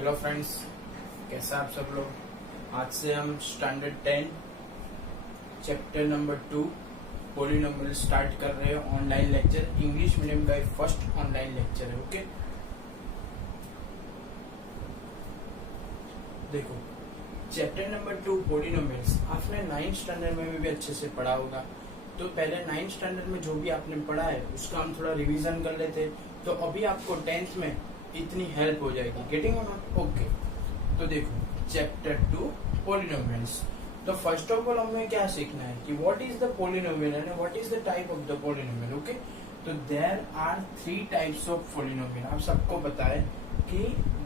Hello friends, कैसा आप सब लोग। आज से हम standard 10 chapter number 2 polynomial start कर रहे हैं। ऑनलाइन लेक्चर, इंग्लिश मीडियम का फर्स्ट ऑनलाइन लेक्चर है। ओके, देखो चैप्टर नंबर 2 पॉलिनोमियल्स आपने 9th स्टैंडर्ड में भी अच्छे से पढ़ा होगा। तो पहले 9th स्टैंडर्ड में जो भी आपने पढ़ा है उसका हम थोड़ा रिवीजन कर लेते, तो अभी आपको 10th में इतनी हेल्प हो जाएगी। गेटिंग और नॉट? ओके, तो देखो चैप्टर 2 पॉलिनोमियल्स। तो फर्स्ट ऑफ ऑल हमें क्या सीखना है कि what is the polynomial and what is the type of the polynomial. Okay, तो there are 3 types of polynomial. आप सबको पता है कि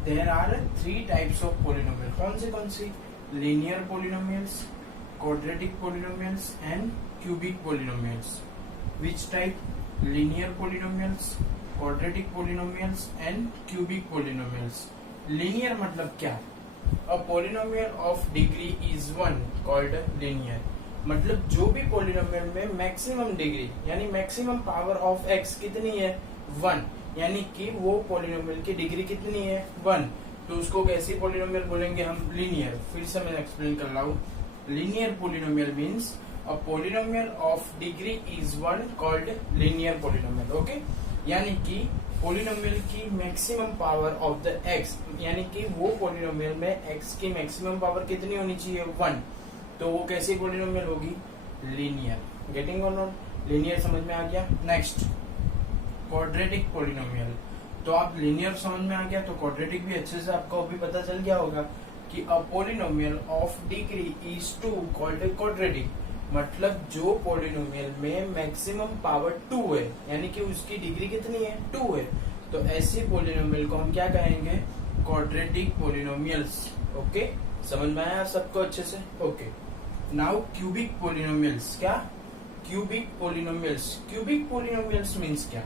there are 3 types of polynomial. कौन सी? Linear polynomials, quadratic polynomials and cubic polynomials. Which type? Linear polynomials, quadratic polynomials and cubic polynomials. Linear मतलब क्या? A polynomial of degree is 1 called linear. मतलब जो भी polynomial में maximum degree यानी maximum power of x कितनी है? 1, यानी कि वो polynomial की डिग्री कितनी है? 1। तो उसको कैसी polynomial बोलेंगे हम? linear। फिर से मैं एक्सप्लेन कर रहा हूँ। linear polynomial means a polynomial of degree is 1 called linear polynomial. Okay, यानी कि पोलिनोमियल की maximum power of the x, यानी कि वो पोलिनोमियल में एक्स की मैक्सिमम पावर कितनी होनी चाहिए? 1। तो वो कैसी पोलिनोमियल होगी? लीनियर। गेटिंग और नॉट? लीनियर समझ में आ गया। Next quadratic polynomial. तो आप लीनियर समझ में आ गया तो क्वाड्रेटिक भी अच्छे से आपको अभी पता चल गया होगा कि a polynomial of degree is 2 called quadratic. मतलब जो पॉलिनोमियल में मैक्सिमम पावर 2 है, यानी कि उसकी डिग्री कितनी है? 2 है, तो ऐसी पॉलिनोमियल को हम क्या कहेंगे? Quadratic polynomials. ओके, समझ में आया सबको अच्छे से? Okay, now cubic polynomials. क्या? Cubic polynomials. Cubic polynomials means क्या?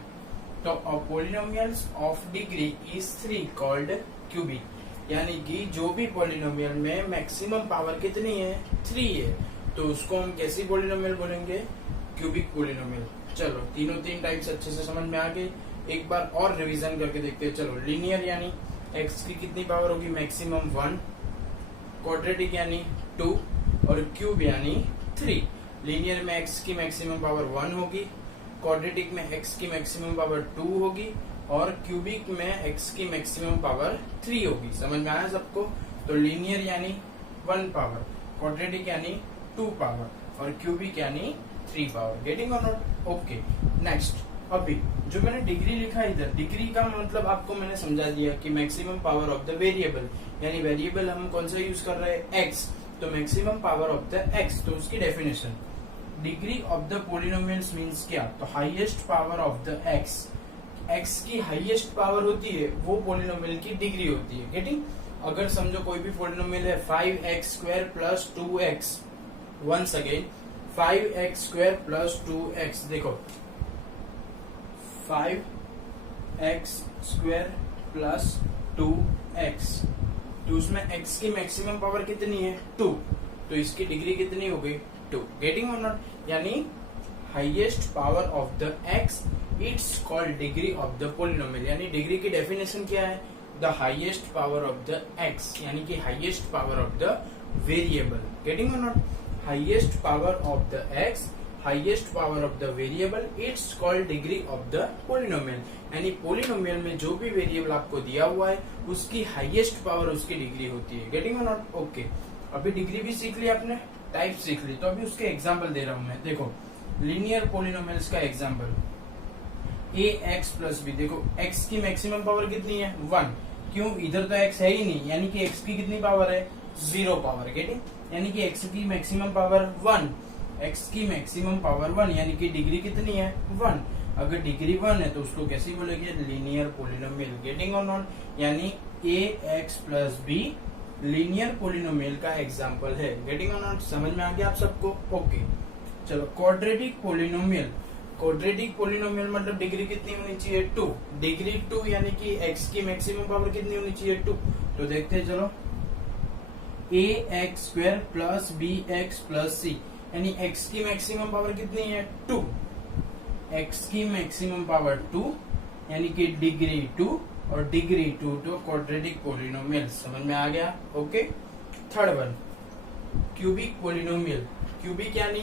तो polynomials of degree is 3 called cubic, यानी कि जो भी पॉलिनोमियल में मैक्सिमम पावर कितनी है? 3 है, तो उसको हम कैसी पॉलिनोमियल बोलेंगे? Cubic polynomial. चलो तीन टाइप्स अच्छे से समझ में आ गए। एक बार और रिवीजन करके देखते हैं। चलो लीनियर यानी एक्स की कितनी पावर होगी? मैक्सिमम 1। क्वाड्रेटिक यानी 2 और क्यूब यानी 3। लीनियर में एक्स की मैक्सिमम पावर 1 होगी, क्वाड्रेटिक में एक्स की मैक्सिमम पावर 2 होगी और क्यूबिक में एक्स की मैक्सिमम पावर 3 होगी। समझ में आया सबको? तो लीनियर यानी 1 पावर, क्वाड्रेटिक यानी 2 पावर और क्यूबिक यानी 3 पावर। गेटिंग और नॉट? ओके, नेक्स्ट अभी जो मैंने डिग्री लिखा इधर, डिग्री का मतलब आपको मैंने समझा दिया कि maximum power of the variable, यानी वेरिएबल हम कौन सा यूज कर रहे हैं? एक्स। तो maximum power of the x, तो उसकी definition degree of the polynomials means क्या? तो highest power of the x. X की हाईएस्ट पावर होती है वो पॉलिनोमियल की डिग्री होती है। गेटिंग? अगर समझो कोई भी पॉलिनोमियल है 5x² + 2x, once again 5x² + 2x। देखो 5x² + 2x, तो उसमें x की मैक्सिमम पावर कितनी है? 2, तो इसकी डिग्री कितनी हो गई? 2। गेटिंग और नॉट? यानी highest power of the x, it's called degree of the polynomial. यानी डिग्री की डेफिनेशन क्या है? The highest power of the x, यानी कि highest power of the variable. Getting और not? Highest power of the x, highest power of the variable, it's called degree of the polynomial. यानी polynomial में जो भी variable आपको दिया हुआ है उसकी हाईएस्ट पावर उसकी डिग्री होती है। गेटिंग और नॉट? ओके, अभी डिग्री भी सीख ली आपने, टाइप सीख ली, तो अभी उसके एग्जाम्पल दे रहा हूं मैं। देखो लीनियर पॉलिनोमियल्स का एग्जाम्पल ax + b। देखो x की मैक्सिमम पावर कितनी है? 1। क्यों? इधर तो x है ही नहीं, यानी कि x की कितनी पावर है? 0 पावर। गेटिंग? यानी कि x की मैक्सिमम पावर 1, x की मैक्सिमम पावर 1, यानी कि डिग्री कितनी है? 1। अगर डिग्री 1 है तो उसको कैसे बोलेंगे? Linear polynomial. गेटिंग और नॉट? यानी ax + b लीनियर पॉलिनोमियल का एग्जांपल है। गेटिंग और नॉट? समझ में आ गया आप सबको? ओके, चलो क्वाड्रेटिक पॉलिनोमियल। क्वाड्रेटिक पॉलिनोमियल मतलब डिग्री कितनी होनी चाहिए? 2। डिग्री 2 यानी कि x की मैक्सिमम पावर कितनी होनी चाहिए? 2। तो देखते हैं, चलो ax² + bx + c, यानी x की मैक्सिमम पावर कितनी है? 2। x की मैक्सिमम पावर 2, यानी कि डिग्री 2 और डिग्री टू क्वाड्रेटिक पोलिनोमियल। समझ में आ गया? Okay. Third one cubic polynomial. Cubic यानी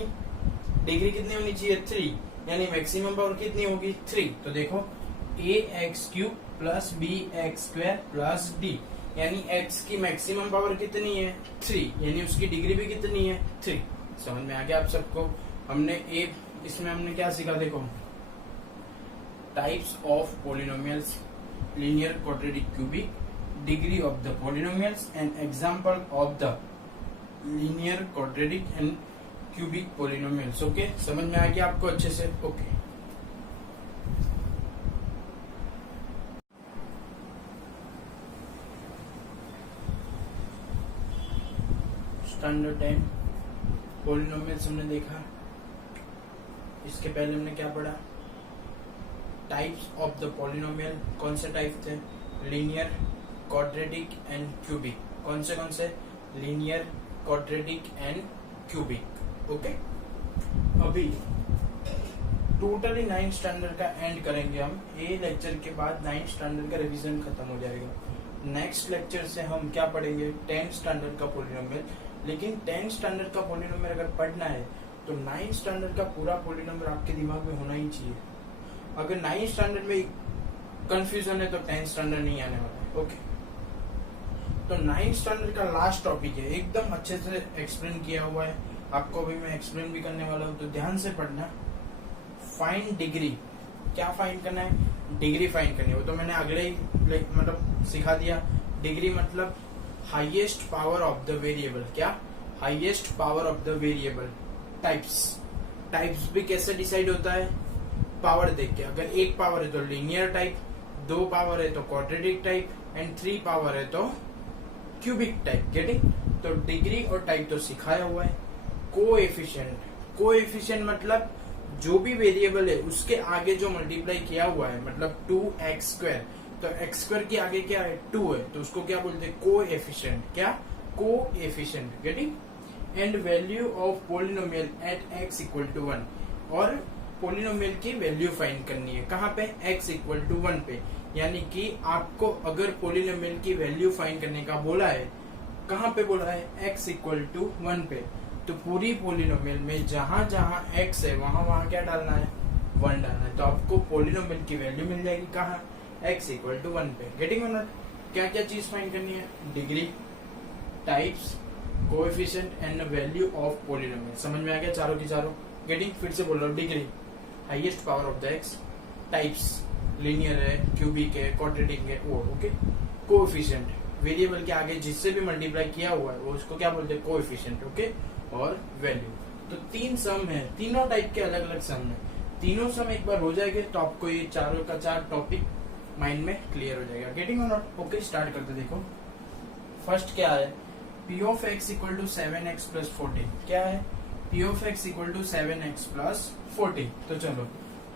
डिग्री कितनी होनी चाहिए? 3, यानी मैक्सिमम पावर कितनी होगी? 3। तो देखो ax³ plus bx² plus d, यानी x की मैक्सिमम पावर कितनी है? 3, यानी उसकी डिग्री भी कितनी है? 3। समझ में आ गया आप सबको? इसमें हमने क्या सीखा? देखो types of polynomials, linear, quadratic, cubic, degree of the polynomials and example of the linear, quadratic and cubic polynomials. Okay, समझ में आ गया आपको अच्छे से? ओके। स्टैंडर्ड 10 पोलिनोमियल्स हमने देखा। इसके पहले हमने क्या पढ़ा? Types of the polynomial. कौन से टाइप थे? Linear, quadratic and cubic. कौन से? Linear, quadratic and cubic. Okay. अभी टोटली 9th स्टैंडर्ड का एंड करेंगे हम। ये लेक्चर के बाद 9th स्टैंडर्ड का रिवीजन खत्म हो जाएगा। नेक्स्ट लेक्चर से हम क्या पढ़ेंगे? 10th स्टैंडर्ड का पोलिनोमियल। लेकिन 10th स्टैंडर्ड का पोलिनोमियल अगर पढ़ना है तो 9th स्टैंडर्ड का पूरा पोलिनोमियल आपके दिमाग में होना ही चाहिए। अगर 9th स्टैंडर्ड में कंफ्यूजन है तो 10th स्टैंडर्ड नहीं आने वाला है। ओके। तो 9th स्टैंडर्ड का लास्ट टॉपिक है, एकदम अच्छे से एक्सप्लेन किया हुआ है। आपको अभी मैं एक्सप्लेन भी करने वाला हूँ, तो ध्यान से पढ़ना। Find degree. क्या फाइंड करना है? डिग्री फाइंड करनी है। वो तो मैंने अगले ही मतलब सिखा दिया। डिग्री मतलब highest power of the variable. क्या? Highest power of the variable. Types भी कैसे डिसाइड होता है? पावर देख के। अगर 1 पावर है तो लीनियर टाइप, 2 पावर है तो क्वाड्रेटिक टाइप, एंड 3 पावर है तो क्यूबिक टाइप। गेटिंग? तो डिग्री और टाइप तो सिखाया हुआ है। कोएफिशिएंट मतलब जो भी वेरिएबल है उसके आगे जो मल्टीप्लाई किया हुआ है, मतलब 2x²। तो x² के आगे क्या है? 2 है, तो उसको क्या बोलते हैं? कोएफिशिएंट। क्या? Coefficient. Getting? And value of polynomial at x = 1। और पोलिनोमियल की वैल्यू फाइंड करनी है। कहाँ पे? x = 1 पे। यानी कि आपको अगर पोलिनोमियल की वैल्यू फाइंड करने का बोला है, कहाँ पे बोला है? x = 1 पे। तो पूरी पोलिनोमियल में जहां जहां x है वहां वहां क्या डालना है? 1 डालना है। तो आपको पोलिनोमियल की वैल्यू मिल जाएगी कहाँ? x = 1 पे। गेटिंग और नॉट? क्या क्या चीज फाइंड करनी है? Degree, types, coefficient and value of polynomial. समझ में आ गया चारों की चारों? गेटिंग? फिर से बोल रहा हूँ। Degree highest power of the x, types linear है, क्यूबिक है, क्वाड्रेटिक है वो। ओके। कोएफिशिएंट वेरिएबल के आगे जिससे भी मल्टीप्लाई किया हुआ है वो उसको क्या बोलते हैं? कोएफिशिएंट। ओके। और वैल्यू। तो 3 सम है, तीनों टाइप के अलग अलग सम है। तीनों सम एक बार हो जाएंगे तो आपको ये चारों का 4 टॉपिक माइंड में क्लियर हो जाएगा। गेटिंग और नॉट? ओके, स्टार्ट करते। देखो फर्स्ट क्या है? p of x = 7x + 14। क्या है? p of x = 7x + 14। तो चलो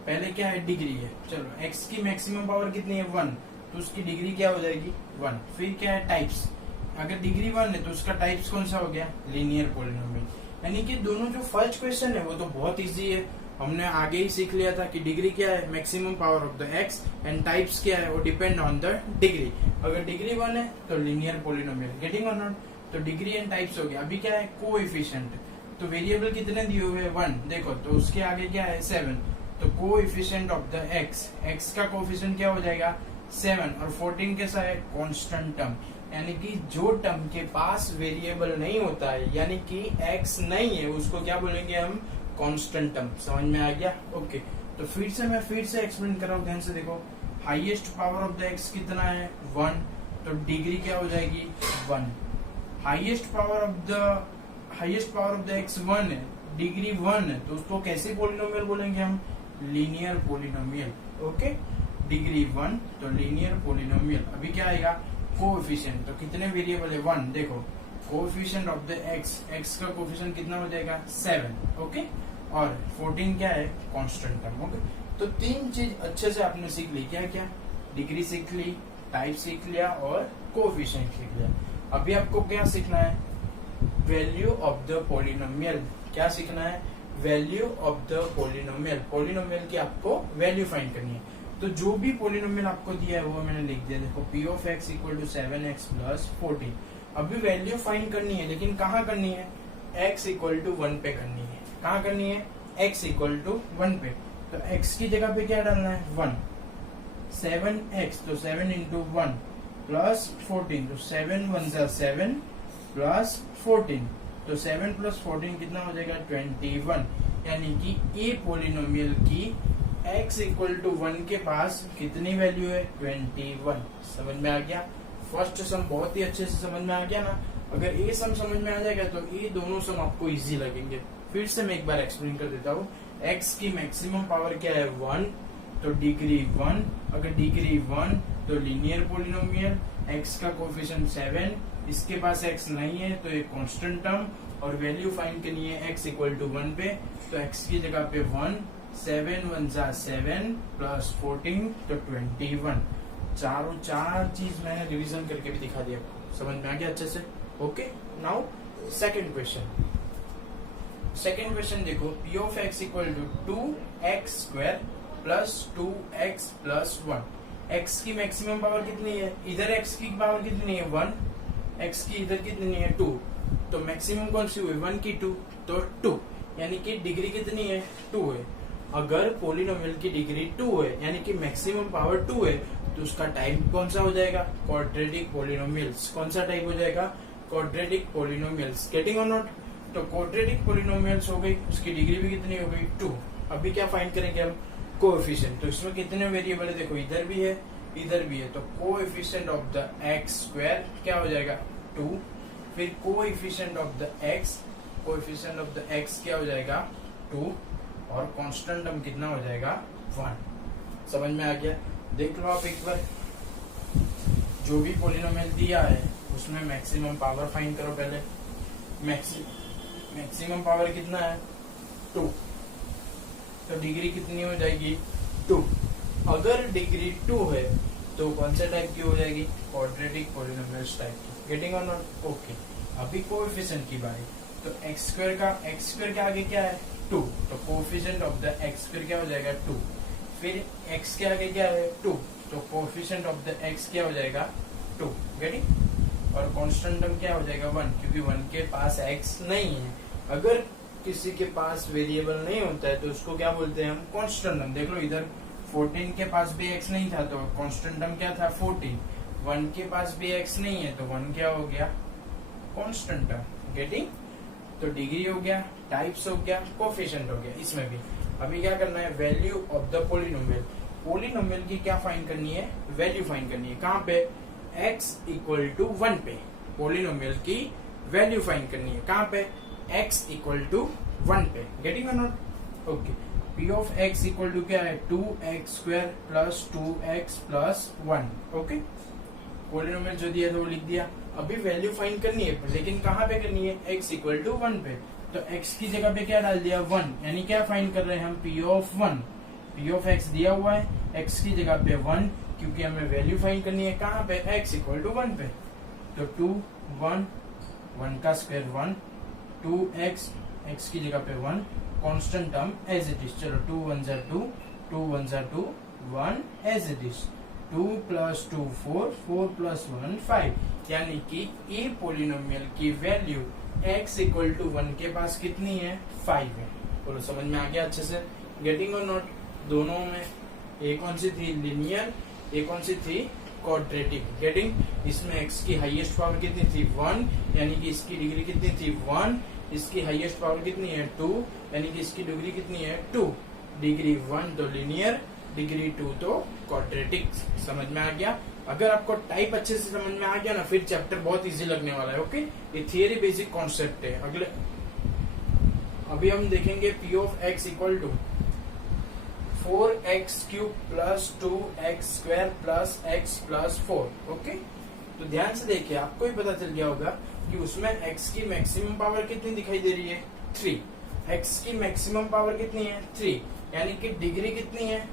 पहले क्या है? डिग्री है। चलो x की मैक्सिमम पावर कितनी है? 1, तो उसकी डिग्री क्या हो जाएगी? 1। फिर क्या है? टाइप्स। अगर डिग्री 1 है तो उसका टाइप्स कौन सा हो गया? Linear polynomial. यानी कि दोनों जो फर्स्ट क्वेश्चन है वो तो बहुत इजी है, हमने आगे ही सीख लिया था कि डिग्री क्या है? Maximum power of the x, and types क्या है? वो डिपेंड ऑन द डिग्री। अगर डिग्री 1 है तो लीनियर पोलिनोमियल। गेटिंग और नॉट? तो डिग्री एंड टाइप्स हो गया। अभी क्या है? कोएफिशिएंट। तो वेरिएबल कितने दिए हुए हैं? 1। देखो तो उसके आगे क्या है? 7। तो कोएफिशिएंट ऑफ द x का कोएफिशिएंट क्या हो जाएगा? 7। और 14 कैसा है? Constant term. यानी कि जो टर्म के पास वेरिएबल नहीं होता है, यानी कि x नहीं है, उसको क्या बोलेंगे हम? Constant term. समझ में आ गया? ओके। तो फिर से मैं एक्सप्लेन कर रहा हूँ, ध्यान से देखो। Highest power of the x कितना है? 1। तो डिग्री क्या हो जाएगी? 1। Highest power of the x 1 है, डिग्री 1 है, तो उसको कैसे पोलिनोमियल बोलेंगे हम? Linear polynomial. ओके। डिग्री 1 तो लीनियर पोलिनोमियल। अभी क्या आएगा? कोएफिशिएंट। तो कितने वेरिएबल है? 1। देखो कोएफिशिएंट ऑफ द x का कोएफिशिएंट कितना हो जाएगा? 7। ओके। और 14 क्या है? Constant term. ओके। तो 3 चीज अच्छे से आपने सीख ली। क्या क्या? डिग्री सीख ली, टाइप सीख लिया और कोएफिशिएंट सीख लिया। अभी आपको क्या सीखना है? Value of the polynomial. क्या सीखना है? Value of the polynomial. Polynomial की आपको वैल्यू फाइंड करनी है। तो जो भी पोलिनोमियल आपको दिया है वो मैंने लिख दिया। देखो p of x equal to 7x plus 14। अभी वैल्यू फाइंड करनी है, लेकिन कहाँ करनी है? x इक्वल टू 1 पे करनी है। कहाँ करनी है? x इक्वल टू 1 पे। तो x की जगह पे क्या डालना है? 1। 7x तो 7 इंटू 1 प्लस 14, तो 7 1 जा 7 प्लस 14, तो 7 प्लस 14 कितना हो जाएगा? 21। यानी कि ए पोलिनोमियल की x इक्वल टू 1 के पास कितनी वैल्यू है? 21। समझ में आ गया? फर्स्ट सम बहुत ही अच्छे से समझ में आ गया ना। अगर ये सम समझ में आ जाएगा तो ये दोनों सम आपको इजी लगेंगे। फिर से मैं एक बार एक्सप्लेन कर देता हूँ। x की मैक्सिमम पावर क्या है? 1, तो डिग्री 1। अगर डिग्री 1 तो लीनियर पोलिनोमियल, x का कोफिशिएंट 7, इसके पास x नहीं है तो ये कांस्टेंट टर्म, और वैल्यू फाइंड करनी है x इक्वल टू 1 पे। तो x की जगह पे 1, 7 1 जा 7 प्लस 14 तो 21। चार चीज मैंने रिवीजन करके भी दिखा दिया आपको। समझ में आ गया अच्छे से? ओके, नाउ सेकंड क्वेश्चन देखो। p of x equal to 2x square plus 2x plus 1। x की मैक्सिमम पावर कितनी है? इधर x की पावर कितनी है? 1। x की इधर कितनी है? 2। तो मैक्सिमम कौन सी हुई? 1 की 2, तो 2, यानी कि डिग्री कितनी है? 2 है। अगर पोलिनोमियल की डिग्री 2 है यानी कि मैक्सिमम पावर 2 है, तो उसका टाइप कौन सा हो जाएगा? Quadratic polynomials. कौन सा टाइप हो जाएगा? Quadratic polynomials. गेटिंग और नॉट? तो क्वाड्रेटिक पोलिनोमियल्स हो गई, उसकी डिग्री भी कितनी हो गई? 2। अभी क्या फाइंड करेंगे हम? कोएफिशिएंट। तो इसमें कितने वेरिएबल है? देखो इधर भी है, इधर भी है। तो coefficient of the x square क्या हो जाएगा? 2। फिर कोएफिशिएंट ऑफ द एक्स क्या हो जाएगा? 2। और कांस्टेंट टर्म कितना हो जाएगा? 1। समझ में आ गया? देख लो आप एक बार। जो भी पोलिनोमियल दिया है उसमें मैक्सिमम पावर फाइंड करो पहले। मैक्सिमम पावर कितना है? 2। तो डिग्री कितनी हो जाएगी? 2। अगर डिग्री 2 है तो कौन से टाइप की हो जाएगी? क्वाड्रेटिक पोलिनोमियल्स टाइप की। गेटिंग और नॉट? ओके। अभी कोएफिशिएंट की बारी। तो x स्क्वायर के आगे क्या है? 2। तो coefficient of the x square क्या हो जाएगा? 2। फिर x के आगे क्या है? 2। तो कोएफिशिएंट ऑफ द x क्या हो जाएगा? 2। गेटिंग? और कांस्टेंट टर्म क्या हो जाएगा? 1, क्योंकि 1 के पास x नहीं है। अगर किसी के पास वेरिएबल नहीं होता है तो उसको क्या बोलते हैं हम? Constant term. देख लो इधर 14 के पास भी x नहीं था तो कांस्टेंट टर्म क्या था? 14। 1 के पास भी x नहीं है तो 1 क्या हो गया? Constant term. गेटिंग? तो डिग्री हो गया, टाइप्स हो गया, कोएफिशिएंट हो गया। इसमें भी अभी क्या करना है? Value of the polynomial. Polynomial की क्या फाइंड करनी है? वैल्यू फाइंड करनी है। कहाँ पे? x इक्वल टू 1 पे पोलिनोमियल की वैल्यू फाइंड करनी है। कहाँ पे? x इक्वल टू 1 पे। गेटिंग और not? Okay. p of x equal to क्या है? 2x square plus 2x plus 1। Okay, polynomial जो दिया था वो लिख दिया। अभी वैल्यू फाइंड करनी है, लेकिन कहाँ पे करनी है? x इक्वल टू 1 पे। तो x की जगह पे क्या डाल दिया? 1। यानी क्या फाइंड कर रहे हैं हम? p of 1। p of x दिया हुआ है, x की जगह पे 1, क्योंकि हमें वैल्यू फाइंड करनी है। कहाँ पे? x इक्वल टू 1 पे। तो 2 1 1 का स्क्वायर 1, 2x x की जगह पे 1, constant term as it is. चलो 2 1 जा 2, 2 1 जा 2, 1 as it is. 2 plus 2 4, 4 plus 1 5। यानी कि ए पोलिनोमियल की वैल्यू x इक्वल टू 1 के पास कितनी है? 5 है। बोलो समझ में आ गया अच्छे से? गेटिंग और नॉट? दोनों में ए कौन सी थी? लीनियर। ए कौन सी थी? क्वाड्रेटिक। गेटिंग? इसमें x की हाईएस्ट पावर कितनी थी? 1, यानी कि इसकी डिग्री कितनी थी? 1। इसकी हाईएस्ट पावर कितनी है? 2, यानी कि इसकी डिग्री कितनी है? 2। डिग्री 1 तो लीनियर, डिग्री 2 तो क्वाड्रेटिक। समझ में आ गया? अगर आपको टाइप अच्छे से समझ में आ गया ना, फिर चैप्टर बहुत इजी लगने वाला है। ओके, ये थियरी बेसिक कॉन्सेप्ट है। अगले अभी हम देखेंगे p of x equal to 4x cube plus 2x square plus x plus 4। Okay, तो ध्यान से देखिए, आपको ही पता चल गया होगा कि उसमें x की मैक्सिमम पावर कितनी दिखाई दे रही है? 3। x की मैक्सिमम पावर कितनी है? 3, यानी कि डिग्री कितनी है?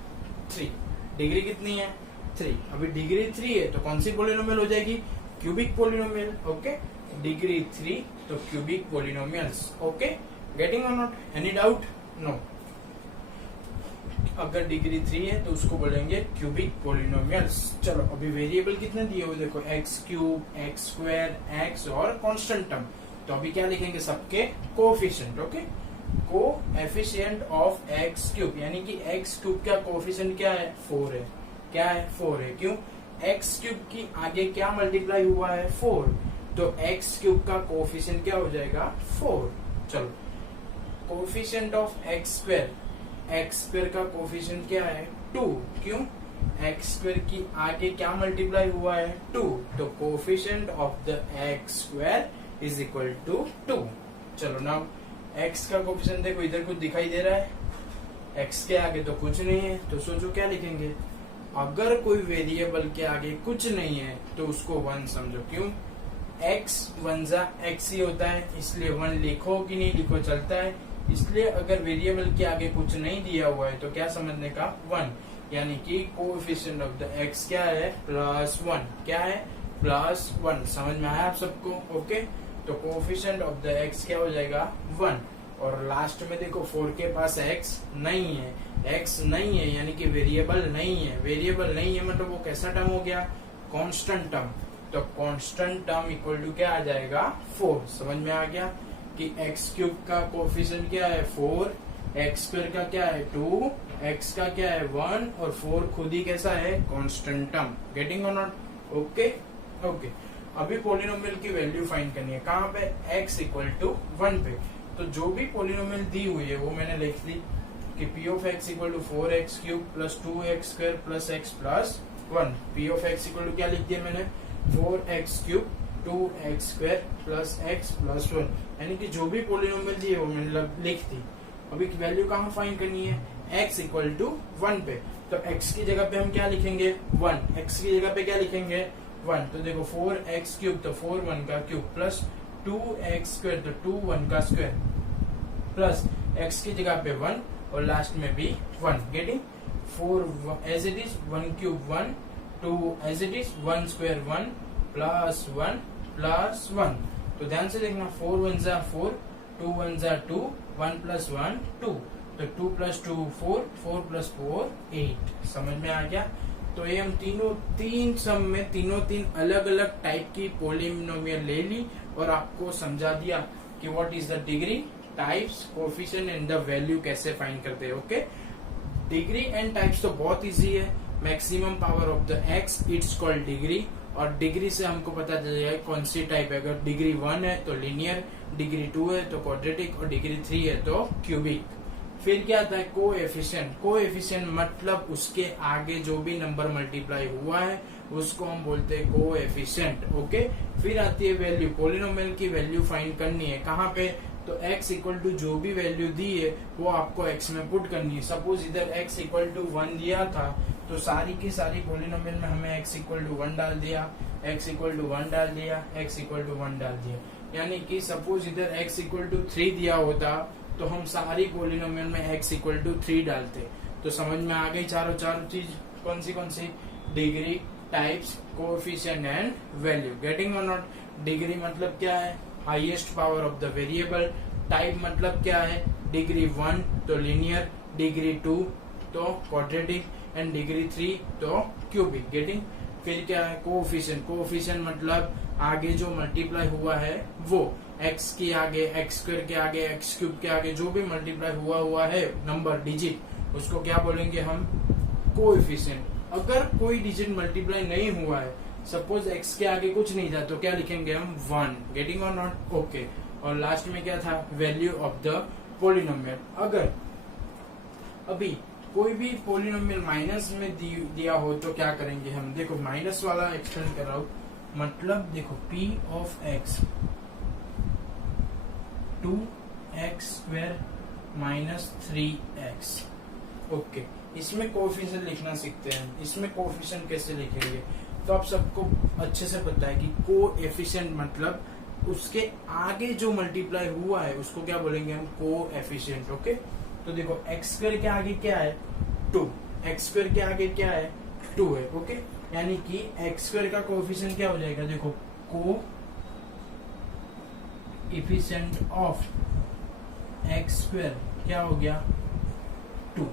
3। डिग्री कितनी है? 3। अभी डिग्री 3 है तो कौन सी पोलिनोमियल हो जाएगी? Cubic polynomial. ओके, डिग्री 3 तो क्यूबिक पोलिनोमियल्स। ओके, गेटिंग और नॉट? Any doubt? नो। अगर डिग्री 3 है तो उसको बोलेंगे क्यूबिक पोलिनोमियल्स। चलो अभी वेरिएबल कितने दिए हुए देखो, x cube, x square, x और कांस्टेंट टर्म। तो अभी क्या लिखेंगे, सबके coefficient. Okay, coefficient of x cube, यानी कि एक्स क्यूब का कोएफिशिएंट क्या है, 4 है। क्या है, 4 है। क्यों, एक्स क्यूब की आगे क्या मल्टीप्लाई हुआ है, 4, तो एक्स क्यूब का कोएफिशिएंट क्या हो जाएगा, 4। चलो coefficient of x square, x square का कोएफिशिएंट क्या है, 2। क्यों, एक्स स्क्वायर की आगे क्या मल्टीप्लाई हुआ है, 2, तो coefficient of the x square is equal to 2। चलो नाउ एक्स का कोएफिशिएंट देखो, इधर कुछ दिखाई दे रहा है, एक्स के आगे तो कुछ नहीं है, तो सोचो क्या लिखेंगे। अगर कोई वेरिएबल के आगे कुछ नहीं है तो उसको 1 समझो। क्यों, x 1 जा x ही होता है, इसलिए 1 लिखो कि नहीं लिखो चलता है। इसलिए अगर वेरिएबल के आगे कुछ नहीं दिया हुआ है तो क्या समझने का, 1, यानी कि कोएफिशिएंट ऑफ द x क्या है, +1। क्या है, +1। समझ में आया आप सबको। ओके, तो कोएफिशिएंट ऑफ द x क्या हो जाएगा, 1। और लास्ट में देखो 4 के पास x नहीं है, x नहीं है यानी कि वेरिएबल नहीं है। वेरिएबल नहीं है मतलब वो कैसा टर्म हो गया, कांस्टेंट टर्म। तो कांस्टेंट टर्म इक्वल टू क्या आ जाएगा, 4। समझ में आ गया कि एक्स क्यूब का कोएफिशिएंट क्या है, 4, एक्स स्क्वायर का क्या है, 2, एक्स का क्या है, 1, और 4 खुद ही कैसा है, कांस्टेंट टर्म। गेटिंग और नॉट, ओके। ओके, अभी पोलिनोमियल की वैल्यू फाइंड करनी है, कहाँ पे, x इक्वल टू 1 पे। तो जो भी पोलिनोमियल दी हुई है वो मैंने लिख ली कि p of x equal to 4x cube plus 2x square plus x plus 1। p of x equal to क्या लिख दिया मैंने, 4x cube 2x square plus x plus 1, यानी कि जो भी पोलिनोमियल दी है वो मैंने लिख दी। अभी वैल्यू कहाँ फाइंड करनी है, x इक्वल टू 1 पे। तो x की जगह पे हम क्या लिखेंगे, 1। x की जगह पे क्या लिखेंगे, 1। तो देखो 4x क्यूब, तो 4 1 का क्यूब, प्लस 2x स्क्वायर, तो 2 1 का स्क्वायर, प्लस x की जगह पे 1 और लास्ट में भी 1। Getting, 4 as it is, 1 cube 1, 2 as it is, 1 square 1 plus 1 plus 1। तो ध्यान से देखना, 4 1 जा 4, 2 1 जा 2, 1 प्लस 1 2, तो 2 प्लस 2 4, 4 प्लस 4 8। समझ में आ गया। तो ये हम तीन सम में तीन अलग अलग टाइप की पोलिनोमियल ले ली और आपको समझा दिया कि what is the degree, types, coefficient and the value कैसे फाइंड करते हैं। ओके, डिग्री एंड टाइप्स तो बहुत इजी है। Maximum power of the x, it's called degree, और डिग्री से हमको पता चल जाएगा कौन सी टाइप है। अगर डिग्री 1 है तो लीनियर, डिग्री 2 है तो क्वाड्रेटिक, और डिग्री 3 है तो क्यूबिक। फिर क्या आता है, कोएफिशिएंट। कोएफिशिएंट मतलब उसके आगे जो भी नंबर मल्टीप्लाई हुआ है उसको हम बोलते हैं कोएफिशिएंट। ओके, फिर आती है वैल्यू। पोलिनोमियल की वैल्यू फाइंड करनी है, कहाँ पे, तो x इक्वल टू जो भी वैल्यू दी है वो आपको x में पुट करनी है। सपोज इधर x इक्वल टू 1 दिया था तो सारी की सारी पोलिनोमियल में हमें x इक्वल टू 1 डाल दिया, x इक्वल टू 1 डाल दिया, x इक्वल टू 1 डाल दिया। यानी कि सपोज इधर x इक्वल टू 3 दिया होता तो हम सारी पोलिनोमियल में x इक्वल टू 3 डालते। तो समझ में आ गई चारों चीज कौन सी, degree, types, coefficient and value. Getting और नॉट। डिग्री मतलब क्या है, highest power of the variable. Type मतलब क्या है, डिग्री 1 तो लीनियर, डिग्री 2 तो क्वाड्रेटिक, एंड डिग्री 3 तो क्यूबिक। गेटिंग। फिर क्या है, कोएफिशिएंट। कोएफिशिएंट मतलब आगे जो मल्टीप्लाई हुआ है वो, x के आगे, x स्क्वायर के आगे, x क्यूब के आगे जो भी मल्टीप्लाई हुआ है नंबर, डिजिट, उसको क्या बोलेंगे हम, कोएफिशिएंट। अगर कोई डिजिट मल्टीप्लाई नहीं हुआ है, सपोज x के आगे कुछ नहीं था, तो क्या लिखेंगे हम, 1। गेटिंग और नॉट, ओके। और लास्ट में क्या था, वैल्यू ऑफ द पोलिनोमियल। अगर अभी कोई भी पोलिनोमियल माइनस में दिया हो तो क्या करेंगे हम, देखो माइनस वाला एक्सप्लेन कर रहा हूं। मतलब देखो p of x 2x square minus 3x। Okay, इसमें कोएफिशिएंट लिखना सीखते हैं। इसमें कोएफिशिएंट कैसे लिखेंगे, तो आप सबको अच्छे से पता है कि कोएफिशिएंट मतलब उसके आगे जो मल्टीप्लाई हुआ है उसको क्या बोलेंगे हम, कोएफिशिएंट। ओके, तो देखो x स्क्वायर के आगे क्या है, 2, x स्क्वायर के आगे क्या है, 2 है। ओके, यानी कि x स्क्वायर का कोएफिशिएंट क्या हो जाएगा, देखो कोएफिशिएंट ऑफ x स्क्वायर क्या हो गया, 2।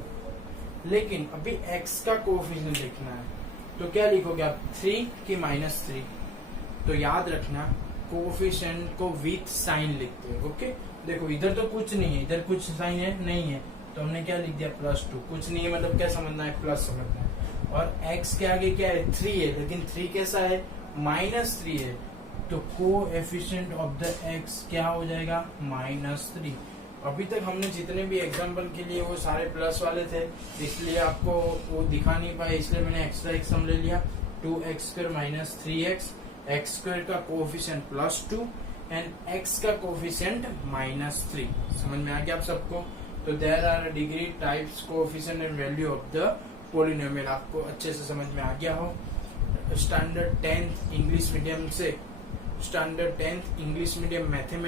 लेकिन अभी x का कोएफिशिएंट लिखना है, तो क्या लिखोगे आप 3 की -3। तो याद रखना कोएफिशिएंट को विथ साइन लिखते हैं। ओके, देखो इधर तो कुछ नहीं है, इधर कुछ साइन है नहीं है, तो हमने क्या लिख दिया +2। कुछ नहीं है मतलब क्या समझना है, प्लस समझना है। और x के आगे क्या है 3 है, लेकिन 3 कैसा है -3 है, तो कोएफिशिएंट ऑफ द x क्या हो जाएगा -3। अभी तक हमने जितने भी एग्जांपल के लिए वो सारे प्लस वाले थे, इसलिए आपको वो दिखा नहीं पाए, इसलिए मैंने एक्स्ट्रा एक सम ले लिया 2x² - 3x। x² का कोएफिशिएंट +2 एंड x का कोएफिशिएंट -3। समझ में आ गया आप सबको। तो there are degree types coefficient and value of the polynomial, आपको अच्छे से समझ में आ गया हो। स्टैंडर्ड 10th इंग्लिश मीडियम से standard 10th English medium mathematics